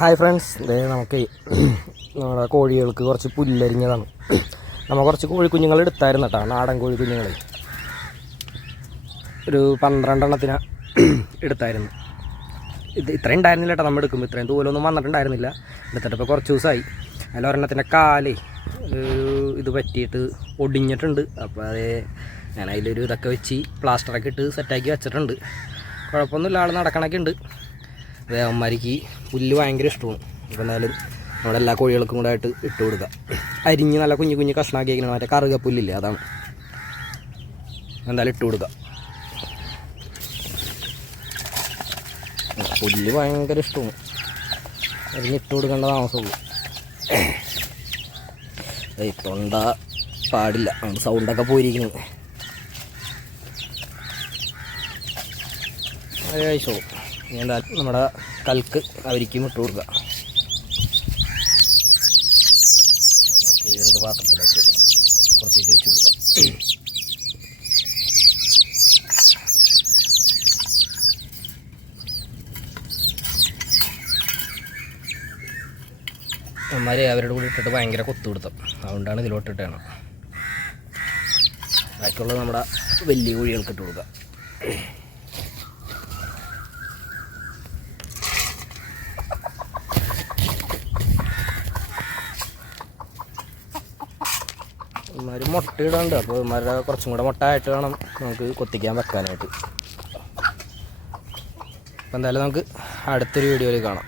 Hi friends ഇതേ നമുക്ക് നമ്മുടെ കോഴികൾക്ക് കുറച്ച് പുല്ലരിഞ്ഞതാണ്. നമ്മൾ കുറച്ച് കോഴി കുഞ്ഞുങ്ങൾ എടുത്തായിരുന്നു കേട്ടോ നാടൻ കോഴി കുഞ്ഞുങ്ങൾ ഒരു പന്ത്രണ്ടെണ്ണത്തിന് എടുത്തായിരുന്നു. ഇത് ഇത്രയും ഉണ്ടായിരുന്നില്ല കേട്ടോ നമ്മൾ എടുക്കുമ്പോൾ ഇത്രയും ദൂരമൊന്നും വന്നിട്ടുണ്ടായിരുന്നില്ല. എടുത്തിട്ട് ഇപ്പോൾ കുറച്ച് ദിവസമായി അതിൽ ഒരെണ്ണത്തിന്റെ കാലേ ഇത് പറ്റിയിട്ട് ഒടിഞ്ഞിട്ടുണ്ട്. അപ്പോൾ അത് ഞാൻ അതിലൊരു ഇതൊക്കെ വെച്ച് പ്ലാസ്റ്ററൊക്കെ ഇട്ട് സെറ്റാക്കി വെച്ചിട്ടുണ്ട്. കുഴപ്പമൊന്നുമില്ല ആൾ നടക്കണൊക്കെ ഉണ്ട്. ദേവന്മാർക്ക് പുല്ല് ഭയങ്കര ഇഷ്ടമാണ്. അപ്പോൾ എന്നാലും നമ്മുടെ എല്ലാ കോഴികൾക്കും കൂടെ ആയിട്ട് ഇട്ട് കൊടുക്കുക അരിഞ്ഞ് നല്ല കുഞ്ഞു കുഞ്ഞു കഷ്ണാക്കി വയ്ക്കണം മറ്റേ കറുക പുല്ലില്ലേ അതാണ്. എന്തായാലും ഇട്ട് കൊടുക്കുക പുല്ല് ഭയങ്കര ഇഷ്ടമാണ്. അരിഞ്ഞിട്ട് കൊടുക്കേണ്ട താമസമുള്ളൂ. തൊണ്ട പാടില്ല. നമ്മുടെ സൗണ്ടൊക്കെ പോയിരിക്കുന്നു. ഇനി എന്താ നമ്മുടെ കൽക്ക് അവരിക്കും ഇട്ട് കൊടുക്കുക. രണ്ട് പാത്രത്തിലേക്ക് കുറച്ച് വെച്ച് കൊടുക്കുക. അമ്മമാരെ അവരുടെ കൂടെ ഇട്ടിട്ട് ഭയങ്കര കൊത്തു കൊടുത്തം അതുകൊണ്ടാണ് ഇതിലോട്ട് ഇട്ടാണ്. ബാക്കിയുള്ളത് നമ്മുടെ വലിയ കോഴികൾക്ക് ഇട്ട് കൊടുക്കുക. ഇമാര് മുട്ട ഇടാണ്ട് അപ്പോൾ ഇമാരുടെ കുറച്ചും കൂടെ മുട്ട ആയിട്ട് വേണം നമുക്ക് കൊത്തിക്കാൻ വെക്കാനായിട്ട്. അപ്പോൾ എന്തായാലും നമുക്ക് അടുത്തൊരു വീഡിയോയിൽ കാണാം.